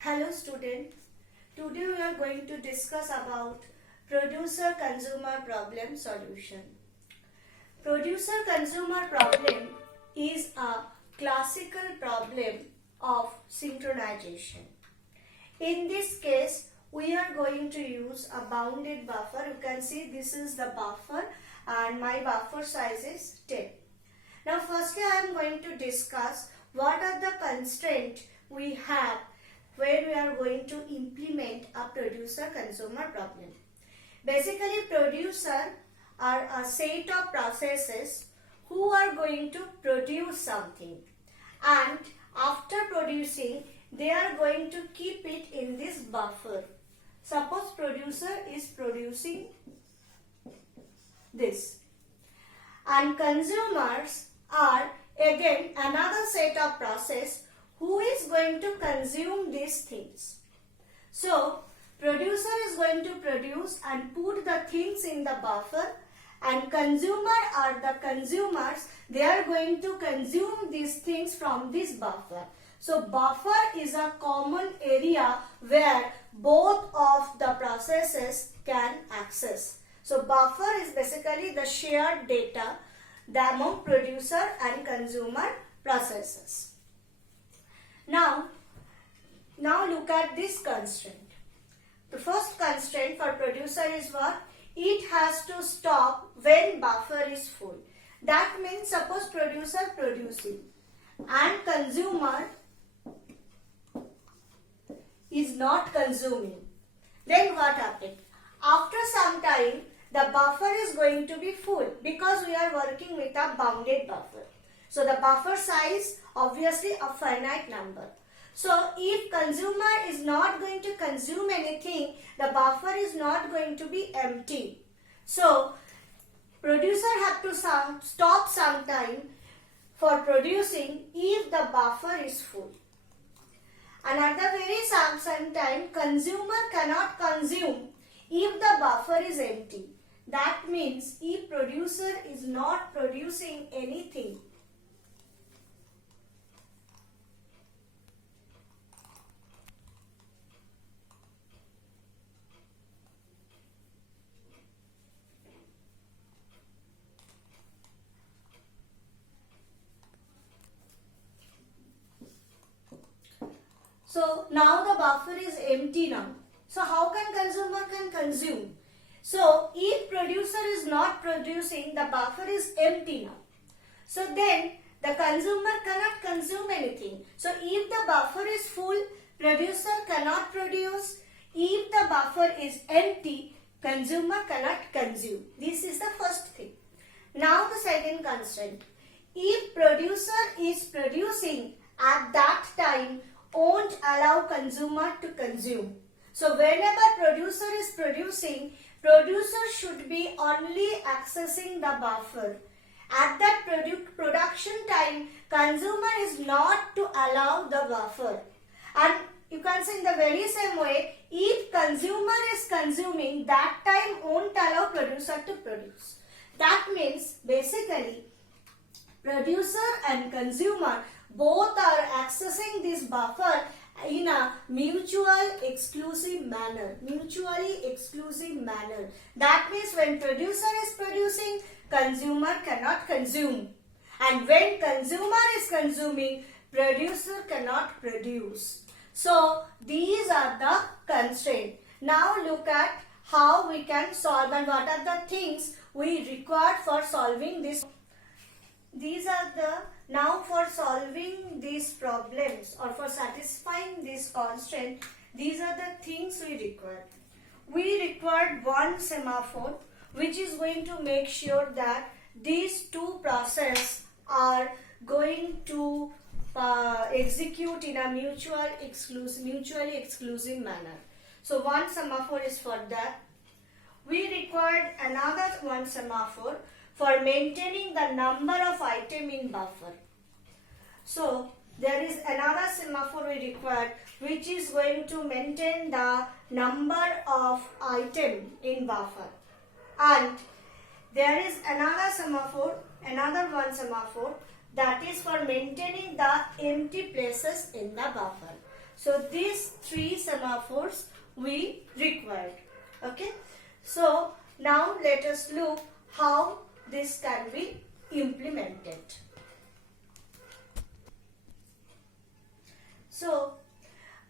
Hello student, today we are going to discuss about producer-consumer problem solution. Producer-consumer problem is a classical problem of synchronization. In this case, we are going to use a bounded buffer. You can see this is the buffer and my buffer size is 10. Now firstly I am going to discuss what are the constraints we have where we are going to implement a producer-consumer problem. Basically, producer are a set of processes who are going to produce something, and after producing, they are going to keep it in this buffer. Suppose producer is producing this, and consumers are again another set of process who is going to consume these things. So, producer is going to produce and put the things in the buffer, and consumer are the consumers. They are going to consume these things from this buffer. So, buffer is a common area where both of the processes can access. So, buffer is basically the shared data among producer and consumer processes. Now look at this constraint. The first constraint for producer is what? It has to stop when buffer is full. That means suppose producer producing and consumer is not consuming. Then what happens? After some time, the buffer is going to be full because we are working with a bounded buffer. So the buffer size obviously a finite number. So if consumer is not going to consume anything, the buffer is not going to be empty. So producer have to stop some time for producing if the buffer is full. And at the very same time, consumer cannot consume if the buffer is empty. That means if producer is not producing anything, so now the buffer is empty now. So how can consumer can consume? So if producer is not producing, the buffer is empty now. So then the consumer cannot consume anything. So if the buffer is full, producer cannot produce. If the buffer is empty, consumer cannot consume. This is the first thing. Now the second constraint. If producer is producing at that time, won't allow consumer to consume. So whenever producer is producing, producer should be only accessing the buffer. At that production time, consumer is not to allow the buffer. And you can see in the very same way, if consumer is consuming, that time won't allow producer to produce. That means basically producer and consumer both are accessing this buffer in a mutually exclusive manner. That means when producer is producing, consumer cannot consume. And when consumer is consuming, producer cannot produce. So these are the constraints. Now look at how we can solve and what are the things we require for solving this. These are the now for solving these problems or for satisfying this constraint, these are the things we require. We required one semaphore which is going to make sure that these two processes are going to execute in a mutually exclusive manner. So one semaphore is for that. We required another one semaphore for maintaining the number of items in buffer. So there is another semaphore we required which is going to maintain the number of items in buffer. And there is another one semaphore that is for maintaining the empty places in the buffer. So these three semaphores we required. Okay. So now let us look how this can be implemented. So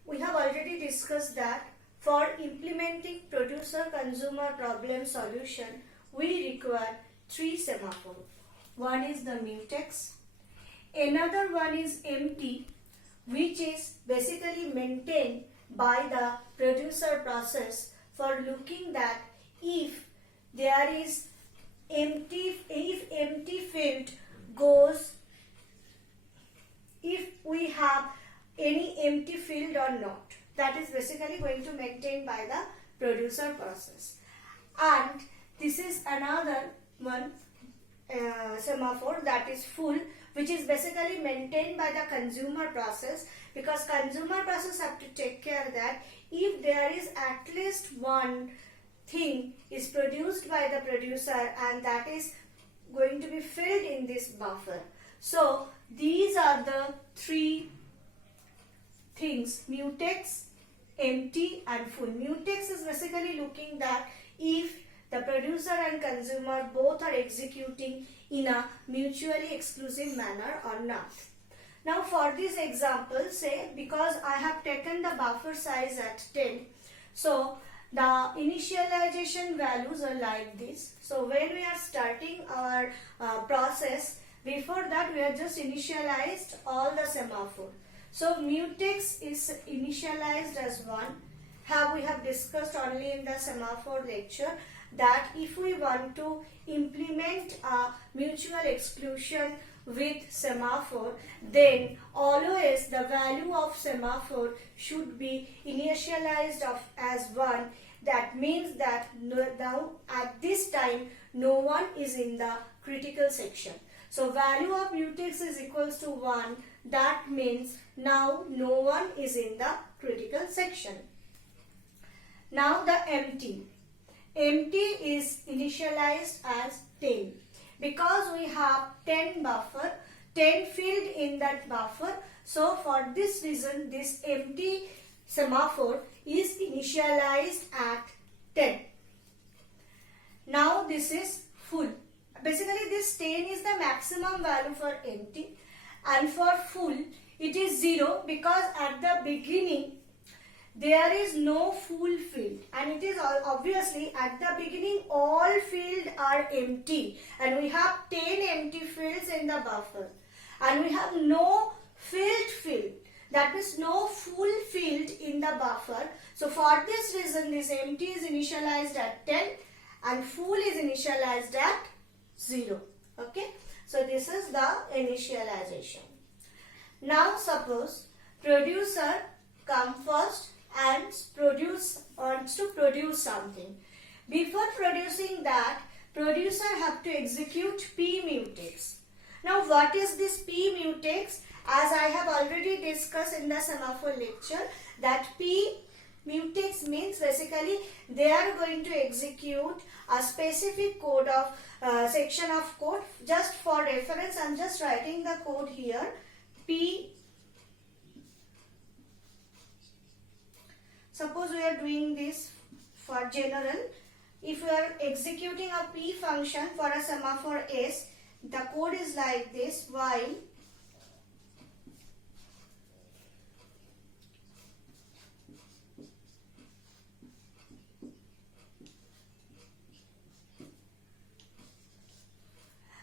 we have already discussed that for implementing producer-consumer problem solution, we require three semaphores. One is the mutex, another one is empty, which is basically maintained by the producer process for looking that if there is empty field goes, if we have any empty field or not. That is basically going to maintain by the producer process. And this is another one semaphore, that is full, which is basically maintained by the consumer process, because consumer process have to take care that if there is at least one thing is produced by the producer and that is going to be filled in this buffer. So these are the three things: mutex, empty and full. Mutex is basically looking that if the producer and consumer both are executing in a mutually exclusive manner or not. Now for this example, say because I have taken the buffer size at 10, so the initialization values are like this. So when we are starting our process, before that we have just initialized all the semaphore. So mutex is initialized as 1. We have discussed only in the semaphore lecture that if we want to implement a mutual exclusion with semaphore, then always the value of semaphore should be initialized as 1. That means that now at this time no one is in the critical section. So value of mutex is equals to 1. That means now no one is in the critical section. Now the empty. Empty is initialized as 10. Because we have 10 buffer, 10 field in that buffer. So for this reason, this empty semaphore is initialized at 10. Now this is full. Basically this 10 is the maximum value for empty, and for full it is 0 because at the beginning there is no full field, and it is obviously at the beginning all fields are empty and we have 10 empty fields in the buffer and we have no filled field, that means no full field in the buffer. So for this reason this empty is initialized at 10 and full is initialized at 0. Okay, so this is the initialization. Now suppose producer come first and wants to produce something. Before producing that, producer have to execute p mutex. Now what is this p mutex? As I have already discussed in the semaphore lecture, that p mutex means basically they are going to execute a specific code of section of code. Just for reference, I am just writing the code here. P. Suppose we are doing this for general. If we are executing a p function for a semaphore s, the code is like this: while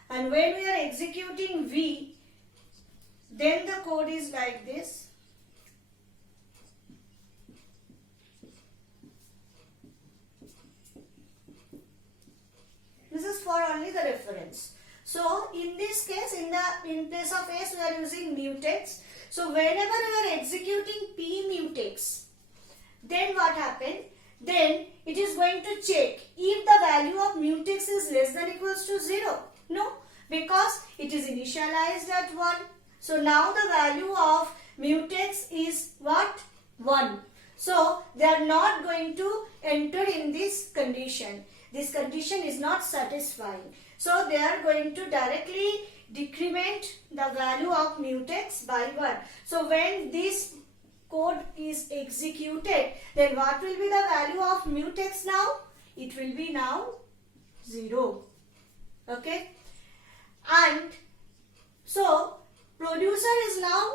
and when we are executing v, then the code is like this. This is for only the reference. So in this case, in place of s, we are using mutex. So whenever we are executing p mutex, then what happened? Then it is going to check if the value of mutex is less than or equals to 0. No, because it is initialized at 1. So now the value of mutex is what? 1. So they are not going to enter in this condition. This condition is not satisfying. So they are going to directly decrement the value of mutex by 1. So when this code is executed, then what will be the value of mutex now? It will be now 0. Okay. And so producer is now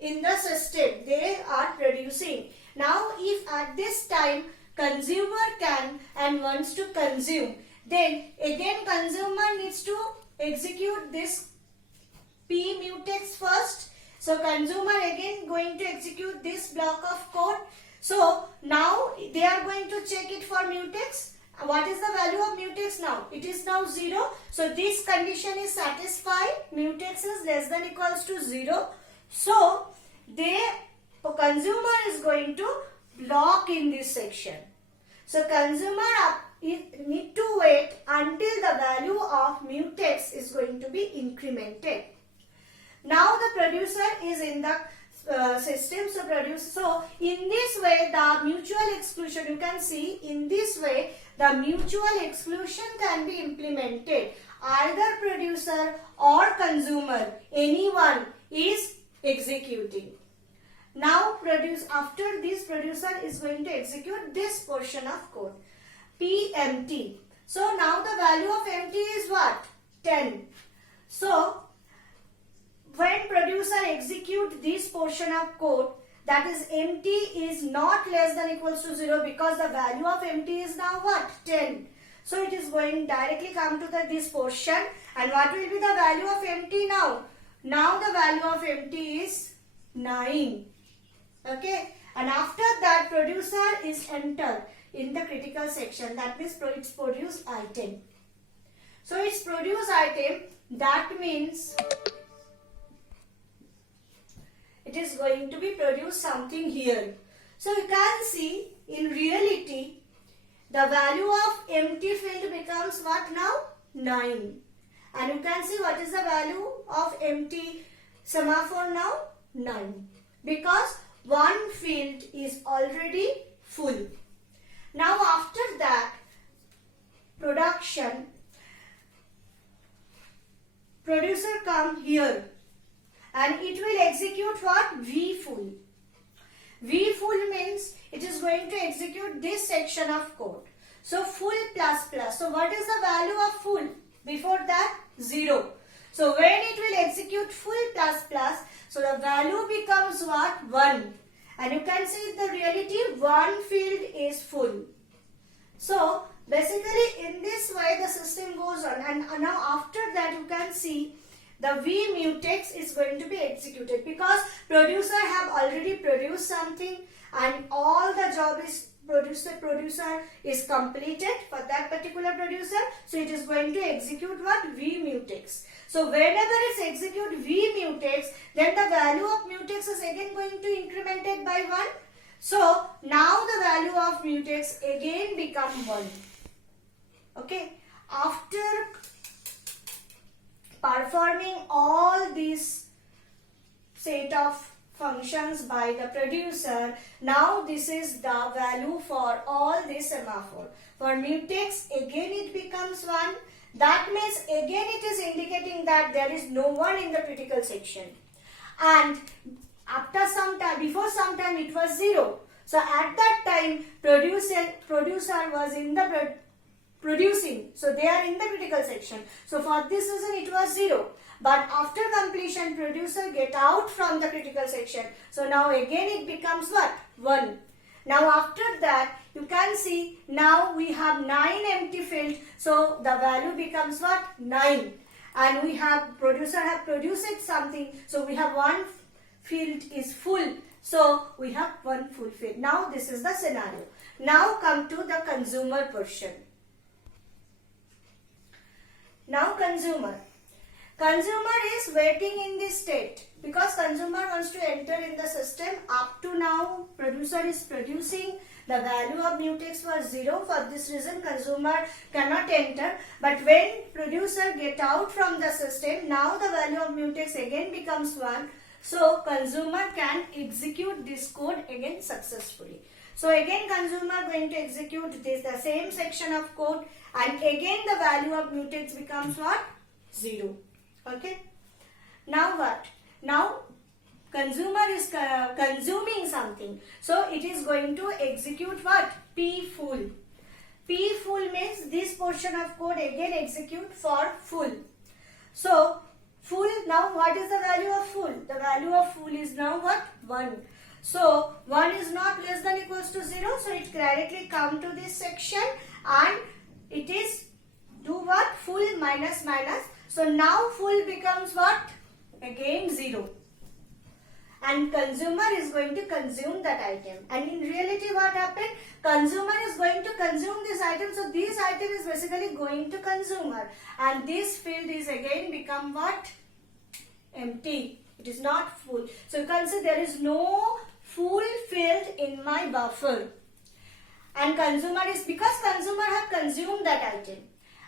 in the system. They are producing. Now if at this time consumer can and wants to consume, then again consumer needs to execute this p mutex first. So consumer again going to execute this block of code. So now they are going to check it for mutex. What is the value of mutex now? It is now 0. So this condition is satisfied. Mutex is less than equals to 0. So consumer is going to block in this section. So consumer need to wait until the value of mutex is going to be incremented. Now the producer is in the system. So in this way the mutual exclusion, you can see in this way the mutual exclusion can be implemented. Either producer or consumer, anyone is executing. Now after this producer is going to execute this portion of code, p empty. So now the value of empty is what? 10. So when producer execute this portion of code, that is empty is not less than equals to 0, because the value of empty is now what? 10. So it is going directly come to this portion. And what will be the value of empty now? Now the value of empty is 9. Okay. And after that producer is entered in the critical section. That means its produce item. So its produce item, that means it is going to be produce something here. So you can see in reality the value of empty field becomes what now? 9. And you can see what is the value of empty semaphore now? 9. Because one field is already full. Now after that producer come here. And it will execute what? V full. V full means it is going to execute this section of code. So full plus plus. So what is the value of full? Before that 0. So when it will execute full plus plus, so the value becomes what? 1. And you can see in the reality one field is full. So basically in this way the system goes on. And now after that you can see the v mutex is going to be executed, because producer have already produced something and all the job is producer is completed for that particular producer. So it is going to execute what? V mutex. So whenever it's execute v mutex, then the value of mutex is again going to incremented by 1. So now the value of mutex again become 1. Okay. After performing all these set of functions by the producer, now this is the value for all this semaphore. For mutex again it becomes 1. That means again it is indicating that there is no one in the critical section. And after some time, before some time it was 0. So at that time producer was in the producing. So they are in the critical section. So for this reason it was 0. But after completion producer get out from the critical section. So now again it becomes what? 1. Now after that you can see now we have 9 empty field. So the value becomes what? 9. And we have producer have produced something. So we have one field is full. So we have one full field. Now this is the scenario. Now come to the consumer portion. Now consumer is waiting in this state because consumer wants to enter in the system. Up to now producer is producing. The value of mutex was 0. For this reason consumer cannot enter. But when producer get out from the system, now the value of mutex again becomes 1. So consumer can execute this code again successfully. So again consumer going to execute this the same section of code, and again the value of mutex becomes what? 0. Okay. Now what? Now consumer is consuming something. So it is going to execute what? P full. P full means this portion of code again execute for full. So full, now what is the value of full? The value of full is now what? 1. So 1 is not less than equals to 0. So it directly come to this section and it is do what? Full minus minus. So now full becomes what? Again 0. And consumer is going to consume that item. And in reality what happened? Consumer is going to consume this item. So this item is basically going to consumer. And this field is again become what? Empty. It is not full. So you can see there is no full field in my buffer. And consumer is because consumer have consumed that item.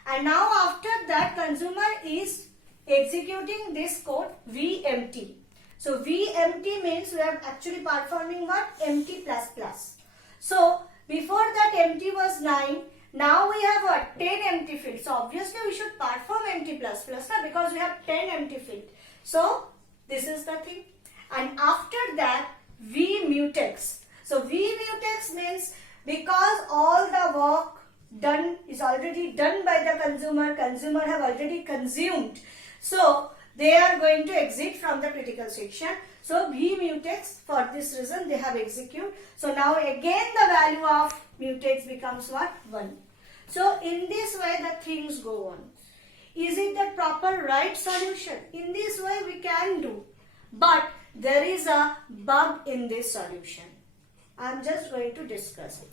And now after that consumer is executing this code vempty. So vempty means we are actually performing what? Empty plus plus. So before that empty was 9. Now we have what? 10 empty fields. So obviously we should perform empty plus plus because we have 10 empty fields. So this is the thing. And after that vmutex. So vmutex means because all the work done is already done by the consumer have already consumed. So they are going to exit from the critical section. So vmutex, for this reason they have execute. So now again the value of mutex becomes what? 1. So in this way the things go on. Is it the proper right solution? In this way we can do. But there is a bug in this solution. I am just going to discuss it.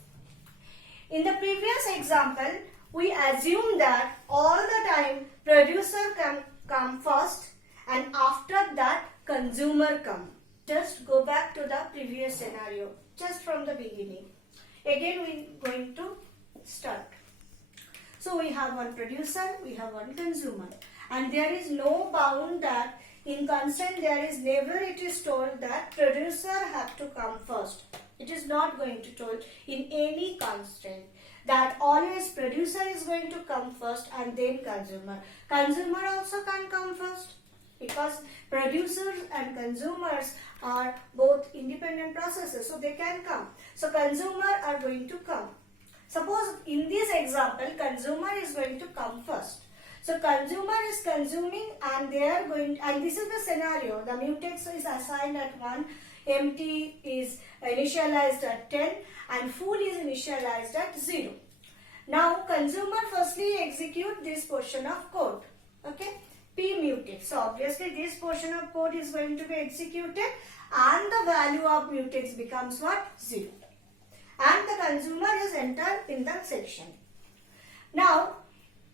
In the previous example, we assume that all the time producer can come first and after that consumer come. Just go back to the previous scenario, just from the beginning. Again we are going to start. So we have one producer, we have one consumer, and there is no bound that in constant there is never it is told that producer have to come first. It is not going to told in any constraint that always producer is going to come first and then consumer. Consumer also can come first because producers and consumers are both independent processes, so they can come. So consumer are going to come. Suppose in this example consumer is going to come first. So consumer is consuming and they are going, and this is the scenario. The mutex is assigned at 1, empty is initialized at 10 and full is initialized at 0. Now consumer firstly execute this portion of code. Okay, p mutex. So obviously this portion of code is going to be executed and the value of mutex becomes what? 0. And the consumer is entered in the section. Now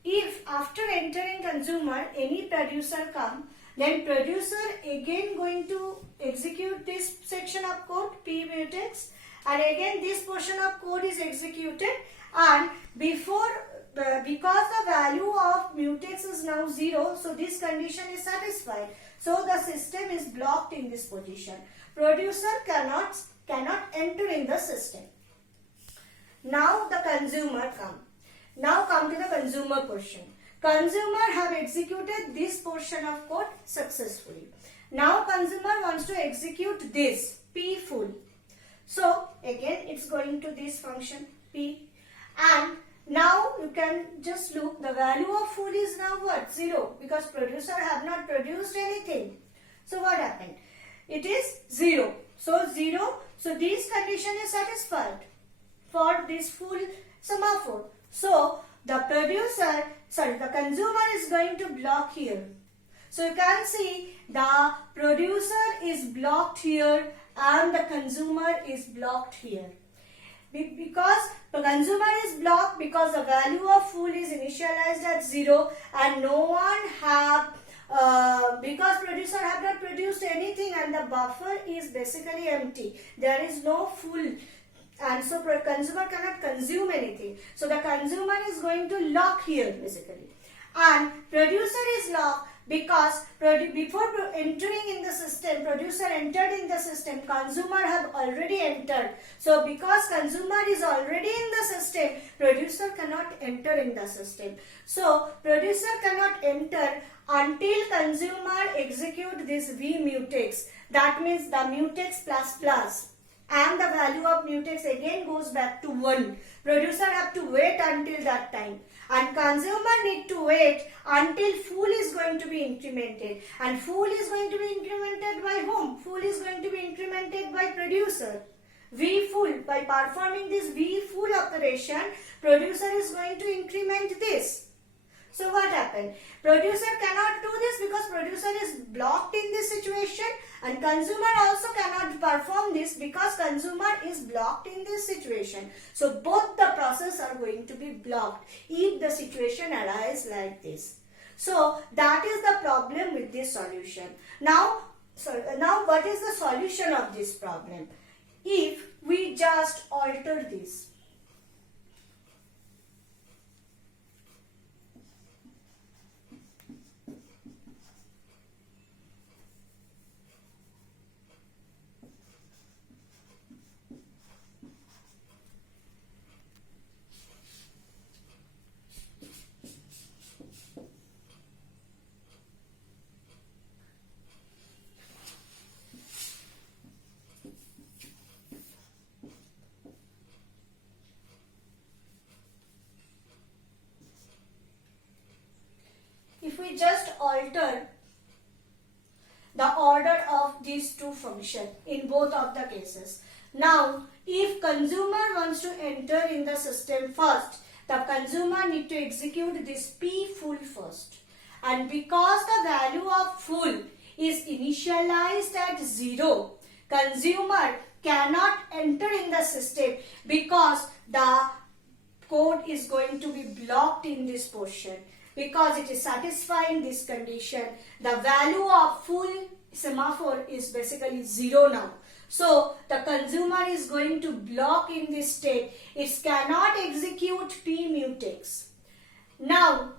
if after entering consumer any producer come, then producer again going to execute this section of code p mutex, and again this portion of code is executed, and because the value of mutex is now 0, so this condition is satisfied. So the system is blocked in this position. Producer cannot enter in the system. Now the consumer come. Now come to the consumer portion. Consumer have executed this portion of code successfully. Now consumer wants to execute this p full. So again it's going to this function p, and now you can just look, the value of full is now what? 0, because producer have not produced anything. So what happened? It is 0. So 0. So this condition is satisfied for this full semaphore. So the consumer is going to block here. So you can see the producer is blocked here and the consumer is blocked here. Because the consumer is blocked because the value of full is initialized at 0 and no one have, because producer have not produced anything and the buffer is basically empty. There is no full. And so consumer cannot consume anything. So the consumer is going to lock here basically. And producer is locked Because before entering in the system, producer entered in the system, consumer have already entered. So because consumer is already in the system, producer cannot enter in the system. So producer cannot enter until consumer execute this v mutex. That means the mutex plus plus. And the value of mutex again goes back to 1. Producer have to wait until that time. And consumer need to wait until full is going to be incremented. And full is going to be incremented by whom? Full is going to be incremented by producer. V full, by performing this V full operation, producer is going to increment this. So what happened? Producer cannot do this because producer is blocked in this situation, and consumer also cannot perform this because consumer is blocked in this situation. So both the process are going to be blocked if the situation arises like this. So that is the problem with this solution. Now what is the solution of this problem? If we just alter this. If we just alter the order of these two functions in both of the cases. Now, if consumer wants to enter in the system first, the consumer need to execute this P full first. And because the value of full is initialized at 0, consumer cannot enter in the system because the code is going to be blocked in this portion. Because it is satisfying this condition, the value of full semaphore is basically 0 now. So the consumer is going to block in this state. It cannot execute P mutex. Now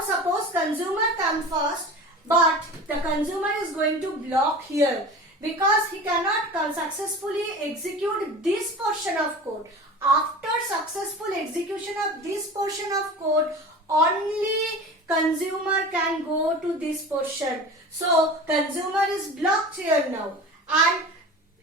suppose consumer come first, but the consumer is going to block here because he cannot successfully execute this portion of code. After successful execution of this portion of code, only consumer can go to this portion. So consumer is blocked here now. And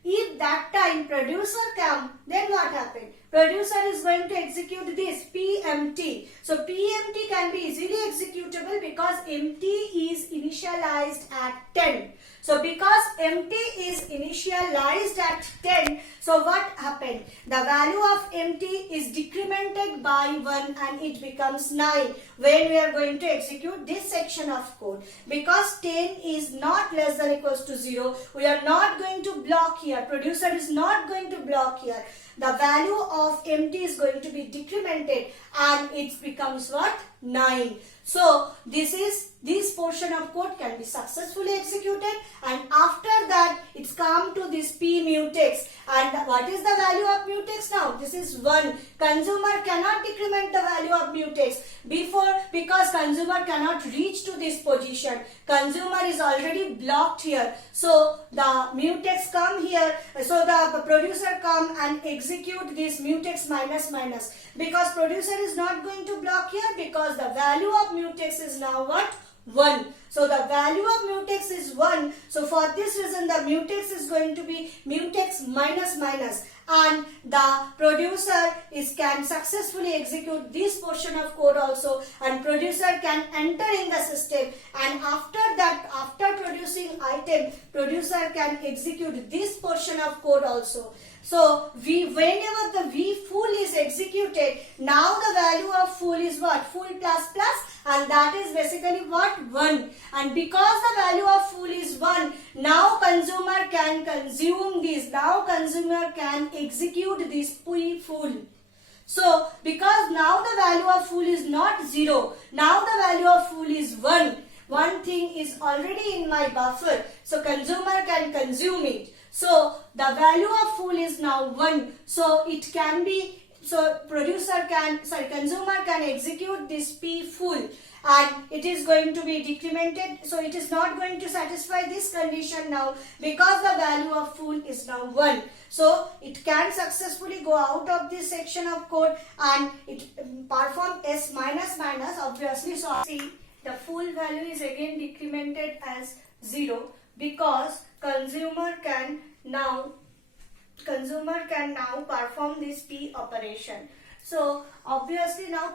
if that time producer come, then what happened? Producer is going to execute this PMT. So PMT can be easily executable because MT is initialized at 10. So because MT is initialized at 10, so what happened? The value of MT is decremented by 1 and it becomes 9 when we are going to execute this section of code. Because 10 is not less than equals to 0, we are not going to block here. Producer is not going to block here. The value of MT is going to be decremented and it becomes what? 9. So this portion of code can be successfully executed, and after that it's come to this P mutex. And what is the value of mutex now? This is 1. Consumer cannot decrement the value of mutex because consumer cannot reach to this position. Consumer is already blocked here. So the mutex come here. So the producer come and execute this mutex minus minus. Because producer is not going to block here because the value of mutex is now what? 1. So the value of mutex is 1. So for this reason the mutex is going to be mutex minus minus, and the producer can successfully execute this portion of code also, and producer can enter in the system, and after that, after producing item, producer can execute this portion of code also. So whenever the V full is executed, now the value of full is what? Full plus plus, and that is basically what? 1. And because the value of full is 1, now consumer can consume this. Now consumer can execute this P full. So because now the value of full is not 0, now the value of full is 1. One thing is already in my buffer, so consumer can consume it. So the value of full is now 1. So it can be so consumer can execute this P full, and it is going to be decremented, so it is not going to satisfy this condition now because the value of full is now 1. So it can successfully go out of this section of code and it perform S minus minus obviously. So see, the full value is again decremented as 0 because consumer can now perform this P operation. So obviously now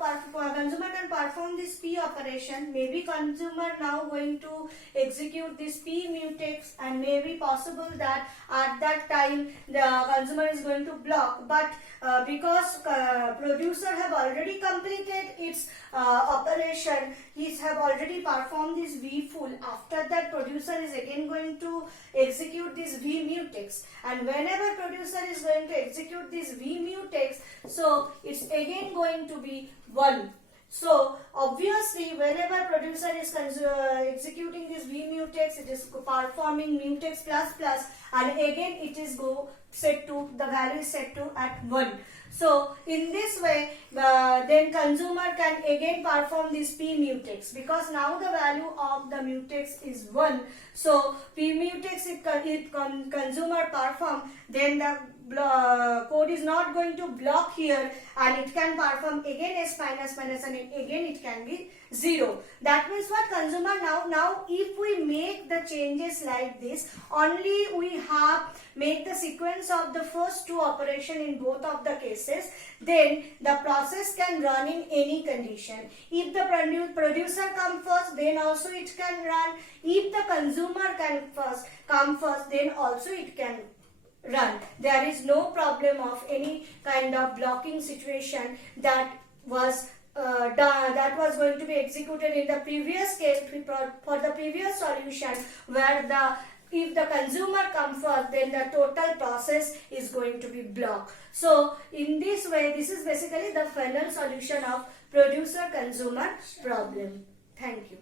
consumer can perform this P operation. Maybe consumer now going to execute this P mutex, and maybe possible that at that time the consumer is going to block. But because producer have already completed its operation, he have already performed this V full. After that, producer is again going to execute this V mutex, and whenever producer is going to execute this V mutex, so it's again going to be 1. So obviously whenever producer is executing this V mutex, it is performing mutex plus plus, and again it is the value is set to at 1. So in this way, then consumer can again perform this P mutex, because now the value of the mutex is 1. So P mutex if consumer perform, then the code is not going to block here, and it can perform again S minus minus, and again it can be 0. That means what? Consumer now if we make the changes like this, only we have make the sequence of the first two operation in both of the cases, then the process can run in any condition. If the producer come first, then also it can run. If the consumer can come first, then also it can run. There is no problem of any kind of blocking situation that was going to be executed in the previous case for the previous solution, where if the consumer comes first, then the total process is going to be blocked. So in this way, this is basically the final solution of producer consumer problem. Thank you.